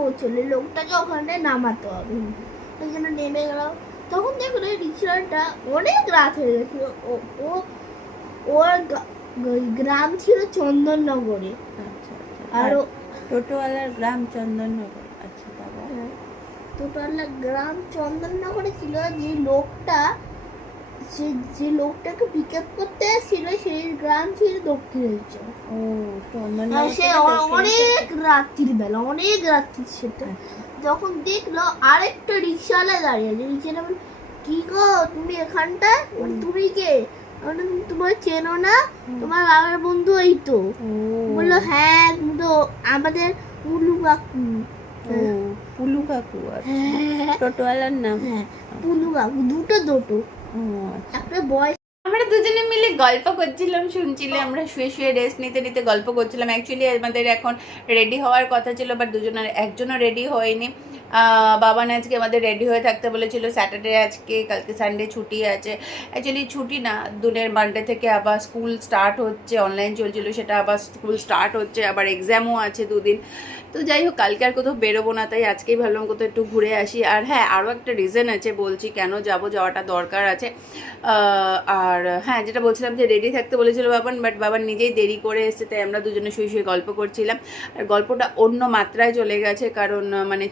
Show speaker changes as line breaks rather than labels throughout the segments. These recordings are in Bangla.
পৌঁছলে লোকটাকে ওখানে নামাতে হবে ওই জন্য নেমে গেলাম তখন দেখল এই রিক্সাটা অনেক রাত হয়ে গেছিল। ও ওর গ্রাম ছিল চন্দননগরে।
আচ্ছা আচ্ছা।
আর
টোটোওয়ালার গ্রাম চন্দননগর। আচ্ছা তারপর?
তোটালা গ্রাম চন্দননগরে ছিল যে লোকটা সে যে লোকটাকে পিক আপ করতে এসেছিল সেই গ্রাম ছিল দক্ষিণেশ্বর
ও
আর সে। অনেক রাত্রির বেলা অনেক রাত্রি সেটা।
আচ্ছা।
যখন দেখল আরেকটা রিক্সাওয়ালা দাঁড়িয়ে আছে রিক্সাওয়ালা বলল, কি গো তুমি এখানটায়? বলে, তুমি কে? তোমার চেনো না? তোমার বাবার বন্ধু এই তো। বলল হ্যাঁ তুমি তো আমাদের পুলু কাকু।
পুলু কাকু আচ্ছা।
হ্যাঁ।
টোটোওয়ালার নাম।
হ্যাঁ পুলু কাকু দুটো দুটো
ও আচ্ছা।
বয়স
আমরা দুজনে মিলে গল্প করছিলাম শুনছিলাম আমরা শুয়ে শুয়ে রেস্ট নিতে নিতে গল্প করছিলাম। অ্যাকচুয়ালি আমাদের এখন রেডি হওয়ার কথা ছিল বাট দুজনের একজনও রেডি হয়নি। বাবান আজকে আমাদের রেডি হয়ে থাকতে বলেছিল স্যাটারডে আজকে, কালকে সানডে ছুটি আছে। অ্যাকচুয়ালি ছুটি না, দুনের মানডে থেকে আবার স্কুল স্টার্ট হচ্ছে অনলাইন চলছিল, সেটা আবার স্কুল স্টার্ট হচ্ছে, আবার এক্সামও আছে দুদিন। তো যাই হোক, কালকে আর কোথাও বেরোবো না, তাই আজকেই ভাবলাম কোথাও একটু ঘুরে আসি। আর হ্যাঁ আরও একটা রিজন আছে, বলছি কেন যাব, যাওয়াটা দরকার আছে। আর হ্যাঁ যেটা বলছিলাম যে রেডি থাকতে বলেছিল বাবান বাট বাবান নিজেই দেরি করে এসেছে, তাই আমরা দুজনে শুয়ে শুয়ে গল্প করছিলাম। আর গল্পটা অন্য মাত্রায় চলে গেছে, কারণ মানে মানে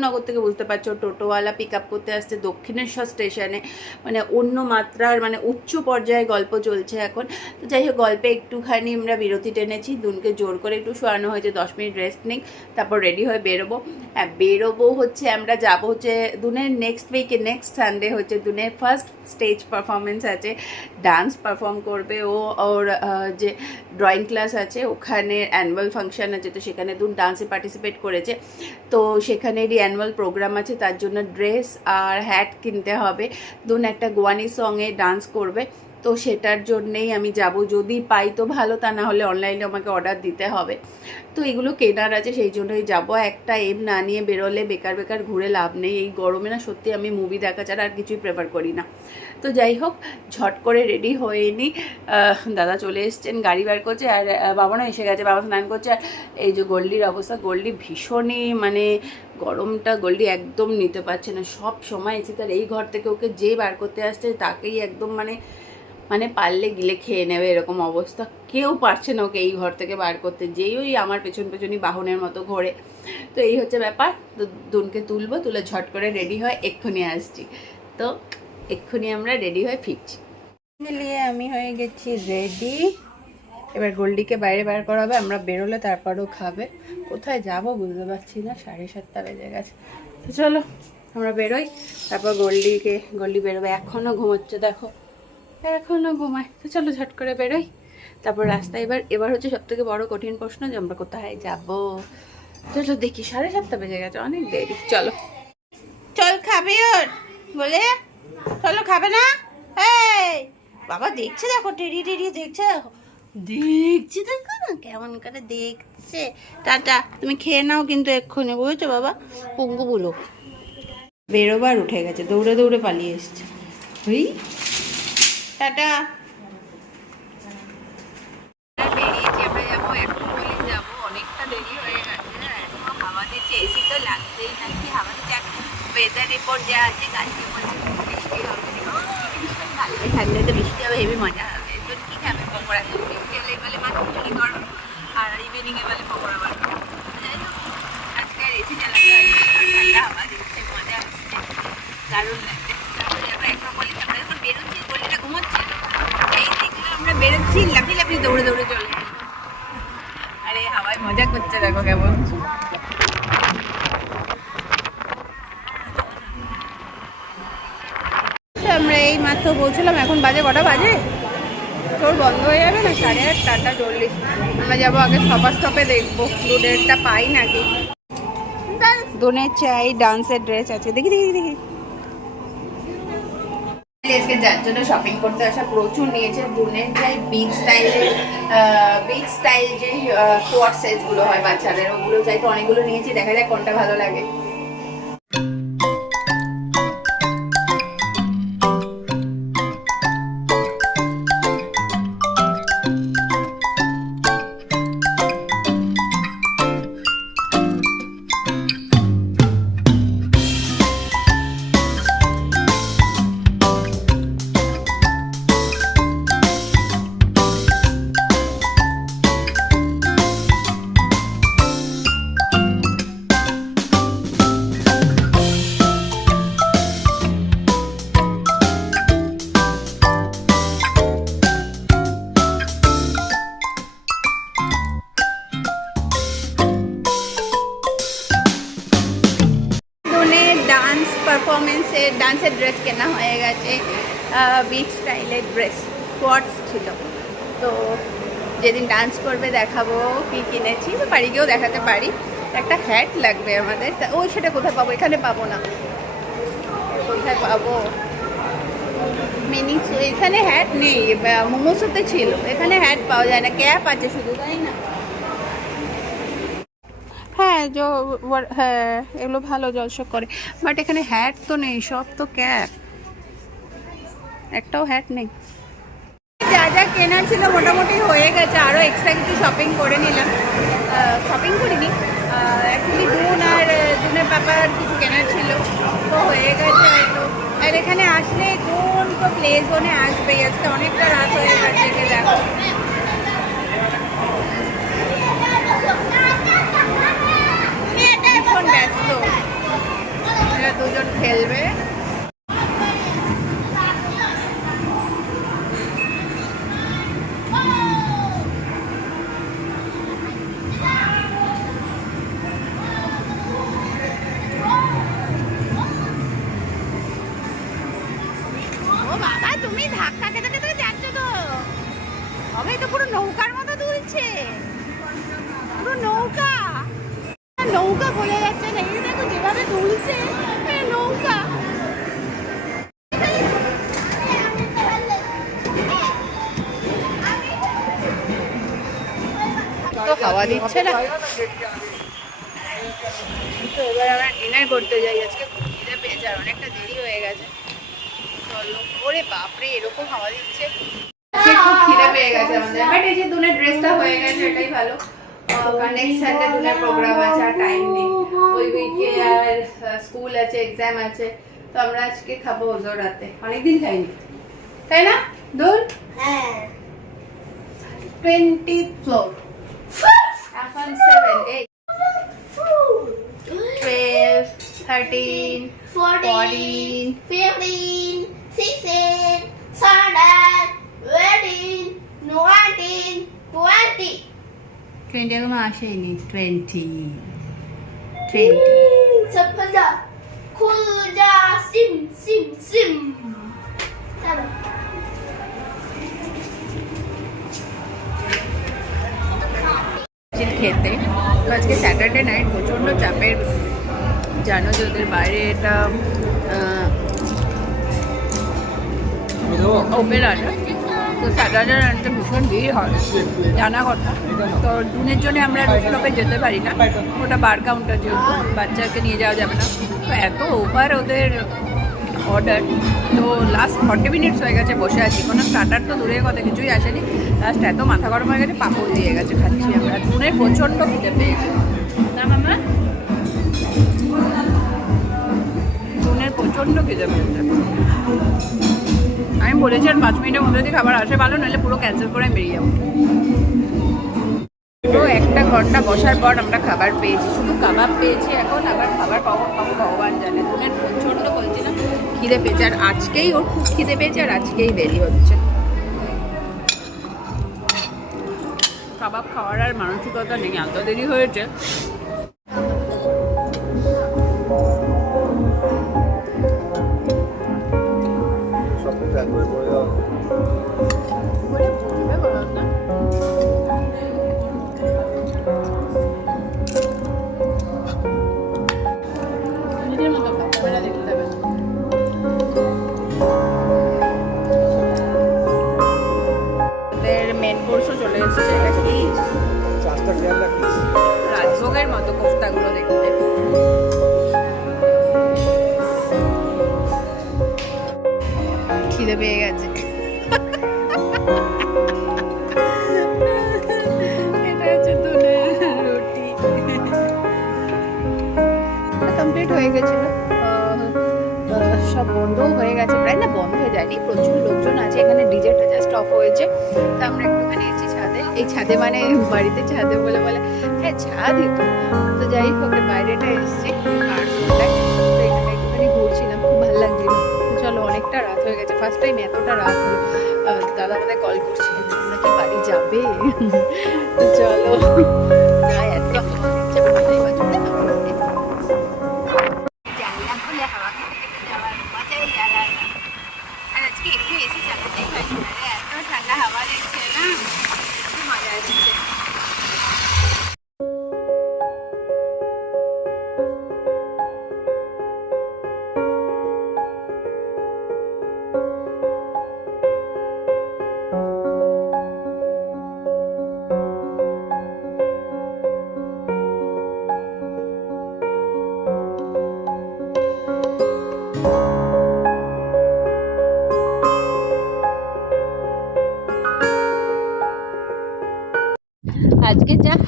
চন্দননগর থেকে বুঝতে পারছ, টোটোওয়ালা পিক আপ করতে আসছে দক্ষিণেশ্বর স্টেশনে মানে অন্য মাত্রার মানে উচ্চ পর্যায়ে গল্প চলছে এখন। তো যাই হোক, গল্পে একটুখানি আমরা বিরতি টেনেছি। দুনকে জোর করে একটু শোয়ানো হয়েছে, দশ মিনিট রেস্ট নিক, তারপর রেডি হয়ে বেরোবো। হ্যাঁ বেরোবো হচ্ছে, আমরা যাব হচ্ছে দুনের নেক্সট উইকে নেক্সট সানডে হচ্ছে দুনের ফার্স্ট স্টেজ পারফরমেন্স আছে। ডান্স পারফর্ম করবে, ও ওর যে ড্রয়িং ক্লাস আছে, ওখানে অ্যানুয়াল ফাংশান আছে, তো সেখানে দুন ডান্সে পার্টিসিপেট করেছে। তো সেখানেরই অ্যানুয়াল প্রোগ্রাম আছে, তার জন্য ড্রেস আর হ্যাট কিনতে হবে। দুন একটা গোয়ানি সঙ্গে ডান্স করবে। তো সেটার জন্যেই আমি যাব। যদি পাই তো ভালো তা না হলে অনলাইনে আমাকে অর্ডার দিতে হবে। তো এগুলো কেনার আছে সেই জন্যই যাব। একটা এম না নিয়ে বেরোলে বেকার বেকার ঘুরে লাভ নেই। এই গরমে না সত্যি আমি মুভি দেখা ছাড়া আর কিছুই প্রেফার করি না। তো যাই হোক ঝট করে রেডি হয়ে নি। দাদা চলে এসছেন গাড়ি বার করছে আর আহ, বাবানও এসে গেছে বাবা স্নান করছে। আর এই যে গোল্ডির অবস্থা গোল্ডি ভীষণই মানে গরমটা গোল্ডি একদম নিতে পারছে না। সব সময় এসে তার এই ঘর থেকে ওকে যে বার করতে আসছে তাকেই একদম মানে মানে পারলে গিলে খেয়ে নেবে, এরকম অবস্থা। কেউ পারছে না ওকে এই ঘর থেকে বার করতে। যেই ওই আমার পেছন পেছনই বাহনের মতো ঘোরে। তো এই হচ্ছে ব্যাপার। তো দুনকে তুলবো, তুলে ঝট করে রেডি হয় এক্ষুনি আসছি। তো এক্ষুনি আমরা রেডি হয়ে ফিরছি। মিলিয়ে আমি হয়ে গেছি রেডি। এবার গোল্ডিকে বাইরে বার করা হবে আমরা বেরোলে তারপরও খাবে। কোথায় যাব বুঝতে পারছি না, সাড়ে সাতটা বেজে গেছে। তো চলো, আমরা বেরোই। তারপর গোল্ডিকে, গোল্ডি বেরোবে। এখনও ঘুমোচ্ছে, দেখো। এখনও ঘুমায় তো চলো ঝট করে বেরোই। তারপর রাস্তায় এবার এবার হচ্ছে সব থেকে বড় কঠিন প্রশ্ন যে আমরা কোথায় যাব? চলো দেখি সাড়ে সাতটা বেজে গেছে অনেক দেরি। চলো। চল খাবে ওর বলে। চলো খাবে না? এই বাবা দেখছে দেখো টেরি টেরি দেখছে দেখো। দেখছি দেখো না কেমন করে দেখছে। টাটা তুমি খেয়ে নাও কিন্তু এক্ষুনি বুঝেছ বাবা? পঙ্গু বলো। বেরোবার উঠে গেছে দৌড়ে দৌড়ে পালিয়ে এসছে। ওই টাটা। বেরিয়েছি, আমরা যাব এখন যাব, অনেকটা দেরি হয়ে গেছে এখনও হাওয়া দিচ্ছে এসি তো লাগতেই নাকি হাওয়া দিচ্ছে ওয়েদার রিপোর্ট যা আছে, কালকে বলছে বৃষ্টি কালকে সানডেতে বৃষ্টি হবে হেবি মজা হবে। তো কি খাবে? পকোড়া বিকেলে বলে মাছ করো, আর ইভিনিংয়ে বলে পকোড়া বানাবো। এসি চালাতে ঠান্ডা হাওয়া দিচ্ছে মজা দারুণ লাগছে তারপরে আমরা একবার বলি আমরা যখন বেরোচ্ছি গলিটা ঘুমোচ্ছে এই দেখলে আমরা বেরোচ্ছি লাফি লাফি দৌড়ে দৌড়ে চলে। আরে হাওয়ায় মজা করছে দেখো কেমন। আমরা এই মাত্র পৌঁছলাম এখন বাজে কটা বাজে? তোর বন্ধ হয়ে যাবে না? সাড়ে আটটা চল্লিশ। আমরা যাব আগে সবার স্টপে দেখব। দু দেড়টা পাই নাকি। দোনের চাই ডান্সের ড্রেস আছে। দেখি দেখি দেখি। আজকে যার জন্য শপিং করতে আসা প্রচুর নিয়েছে। বোনের যাই বিচ স্টাইলের বিচ স্টাইল যে কোয়ার সাইজগুলো গুলো হয় বাচ্চাদের, ওগুলো চাই তো অনেকগুলো নিয়েছি, দেখা যায় কোনটা ভালো লাগে। পারফরমেন্সের ডান্সের ড্রেস কেনা হয়ে গেছে বিচ স্টাইলের ড্রেস স্পোর্টস ছিল তো যেদিন ডান্স করবে দেখাবো কি কিনেছি তো বাড়ি গিয়েও দেখাতে পারি একটা হ্যাট লাগবে আমাদের, তা ওই সেটা কোথায় পাবো? এখানে পাবো না। কোথায় পাবো? মিনি এখানে হ্যাট নেই মোমোসোতে ছিল। এখানে হ্যাট পাওয়া যায় না, ক্যাপ আছে শুধু, তাই না? হ্যাঁ হ্যাঁ এগুলো ভালো জলসক করে। বাট এখানে হ্যাট তো নেই, সব তো ক্যাপ একটাও হ্যাট নেই। যা যা কেনা ছিল মোটামুটি হয়ে গেছে আরও এক্সট্রা কিছু শপিং করে নিলাম। শপিং করিনি। অ্যাকচুয়ালি দুন আর, দুনের পাপার কিছু কেনার ছিল, তো হয়ে গেছে আর এখানে আসলে দুন তো প্লে জোনে আসবেই, আজকে অনেকটা রাত হয়ে গেছে, দেখো। ভীষণ ব্যস্ত। এরা দুজন খেলবে। ও হাওয়া দিচ্ছে না। তো এবার আমরা ডিনার করতে যাই। আজকে খিদে পেয়েছে আর অনেকটা দেরি হয়ে গেছে। চলো ওরে বাপরে এরকম হাওয়া দিচ্ছে। খুব খিদে পেয়ে গেছে আমাদের। বাট এই যে দুনের ড্রেসটা হয়ে গেছে এটাই ভালো। কারণ নেক্সট সানডে দুনের প্রোগ্রাম আছে আর টাইম নেই। ওই উইকে আর স্কুল আছে এক্সাম আছে। তো আমরা আজকে খাব ওজোর রাতে। অনেকদিন খাইনি। তাই না? দোল?
হ্যাঁ।
Twenty floor এখন seven eight twelve thirteen
fourteen, fifteen, sixteen, seventeen, eighteen, nineteen, twenty.
Twenty এখনো আসেনি টোয়েন্টি টোয়েন্টি
সফলতা খুলজা সিম সিম সিম চিল
খেতে। তো আজকে স্যাটারডে নাইট প্রচণ্ড চাপের জানো যে ওদের বাইরে এটা ওপেরাটা তো স্যাটারডে নাইটে ভীষণ ভিড় হয়, জানা কথা। তো দুনের জন্য আমরা রুফটপে যেতে পারি না। ওটা বার কাউন্টার যেহেতু, বাচ্চাকে নিয়ে যাওয়া যাবে না। তো এত ওভার ওদের অর্ডার তো লাস্ট ফর্টি মিনিটস হয়ে গেছে বসে আছি। কোনো স্টার্টার তো দূরের কথা, কিছুই আসেনি। লাস্ট এত মাথা গরম হয়ে গেছে, পাপড় দিয়ে গেছে, খাচ্ছি আমরা। দুনের প্রচণ্ড না প্রচণ্ড খিদে পেয়েছে। আমি বলেছি আর পাঁচ মিনিটের মধ্যে যদি খাবার আসে ভালো, নাহলে পুরো ক্যান্সেল করে বেরিয়ে যাব। পুরো একটা ঘণ্টা বসার পর আমরা খাবার পেয়েছি। শুধু কাবাব পেয়েছি এখন, আবার খাবার পাবো ভগবান জানে। দুনের প্রচণ্ড বলছিলাম খিদে পেয়েছে। আর আজকেই ওর খুব খিদে পেয়েছে, আর আজকেই দেরি হচ্ছে। কাবাব খাওয়ার আর মানসিকতা নেই এত দেরি হয়েছে। হয়ে গেছিল সব বন্ধও হয়ে গেছে। প্রায় না বন্ধ হয়ে যায়নি, প্রচুর লোকজন আছে। এখানে ডিজেটা জাস্ট অফ হয়েছে। তা আমরা একটুখানি এসেছি ছাদে, এই ছাদে মানে বাড়িতে ছাদে বলে বলে। হ্যাঁ ছাদই তো। তো যাই হোক বাইরেটা এসেছি। আর তো এখানে একটুখানি ঘুরছিলাম, খুব ভালো লাগছিল। চলো, অনেকটা রাত হয়ে গেছে। ফার্স্ট টাইম এতটা রাত হলো। দাদা আমাদের কল করছে তোমরা কি বাড়ি যাবে? তো চলো, যাই এত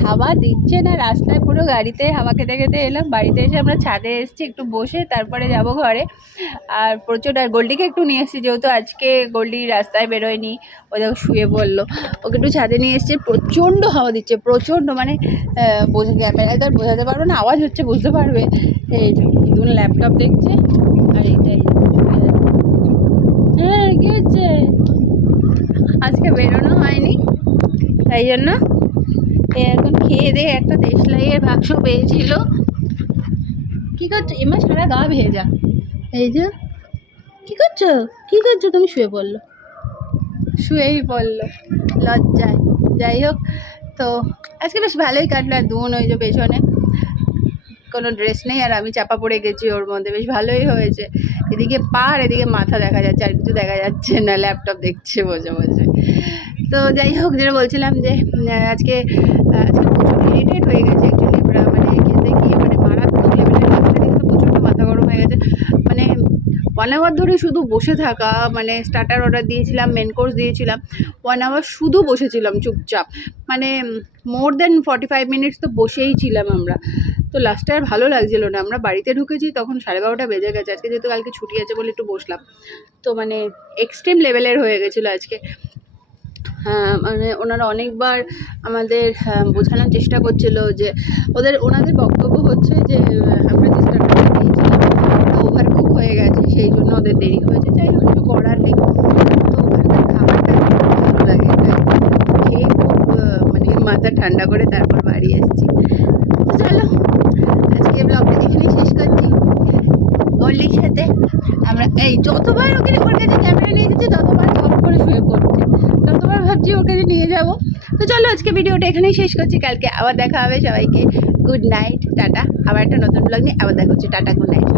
হাওয়া দিচ্ছে না, রাস্তায় পুরো গাড়িতে হাওয়া খেতে খেতে এলাম। বাড়িতে এসে আমরা ছাদে এসেছি একটু বসে, তারপরে যাব ঘরে। আর প্রচুর, আর গোল্ডিকে একটু নিয়ে এসেছি, যেহেতু আজকে গোল্ডি রাস্তায় বেরোয়নি, ও দেখো শুয়ে পড়ল। ওকে একটু ছাদে নিয়ে এসেছি, প্রচণ্ড হাওয়া দিচ্ছে, প্রচণ্ড মানে বোঝা, ক্যামেরায় তো আর বোঝাতে পারব না, আওয়াজ হচ্ছে, বুঝতে পারবে। এই দুন ল্যাপটপ দেখছে, আর এইটাই হ্যাঁ কি হচ্ছে আজকে বেরোনো হয়নি, তাই জন্য এখন খেয়ে দিয়ে একটা দেশলাইয়ের বাক্স পেয়েছিল। কি করছ? এমা সারা গা ভেজা। এই যে, কি করছ? কি করছ? তুমি শুয়ে পড়ল। শুয়েই পড়ল, লজ্জায়। যাই হোক, তো আজকে বেশ ভালোই কাটলো, আর দুন ওই যে পেছনে। কোনো ড্রেস নেই, আর আমি চাপা পড়ে গেছি ওর মধ্যে। বেশ ভালোই হয়েছে। এদিকে পা আর এদিকে মাথা দেখা যাচ্ছে, আর কিছু দেখা যাচ্ছে না, ল্যাপটপ দেখছে বসে বসে। তো যাই হোক, যেটা বলছিলাম যে আজকে আজকে প্রচুর ইরিটেট হয়ে গেছে অ্যাকচুয়ালি আমরা মানে খেতে গিয়ে মানে মারাত্মক লেভেলের দিকে তো প্রচণ্ড মাথা গরম হয়ে গেছে। মানে ওয়ান আওয়ার ধরে শুধু বসে থাকা মানে স্টার্টার অর্ডার দিয়েছিলাম মেন কোর্স দিয়েছিলাম ওয়ান আওয়ার শুধু বসেছিলাম চুপচাপ। মানে more than forty five minutes তো বসেই ছিলাম আমরা। তো লাস্টে আর ভালো লাগছিল না। আমরা বাড়িতে ঢুকেছি, তখন সাড়ে বারোটা বেজে গেছে। আজকে যেহেতু কালকে ছুটি আছে বলে একটু বসলাম। তো মানে এক্সট্রিম লেভেলের হয়ে গেছিল আজকে। মানে ওনারা অনেকবার আমাদের হ্যাঁ, বোঝানোর চেষ্টা করছিল যে ওদের ওনাদের বক্তব্য হচ্ছে যে আমরা যে স্টার্টারটা দিয়েছিলাম ওভার কুক হয়ে গেছে সেই জন্য ওদের দেরি হয়েছে। হোক কিছু করার নেই। তো ওখানকার খাবারটা খুব ভালো লাগে। তাই খেয়ে খুব মানে মাথা ঠান্ডা করে তারপর বাড়ি এসেছি। চলো আজকে ব্লগটা এখানেই শেষ করছি। গল্লির সাথে আমরা এই যতবার ওকে ওর কাছে ক্যামেরা নিয়ে যাচ্ছি ততবার করে শুয়ে পড়ছে। ততবার ভাবছি ওর কাছে নিয়ে যাব। তো চলো আজকে ভিডিওটা এখানেই শেষ করছি। কালকে আবার দেখা হবে সবাইকে। Good night tata. আবার একটা নতুন ব্লগ নিয়ে আবার দেখা হচ্ছে। Tata good night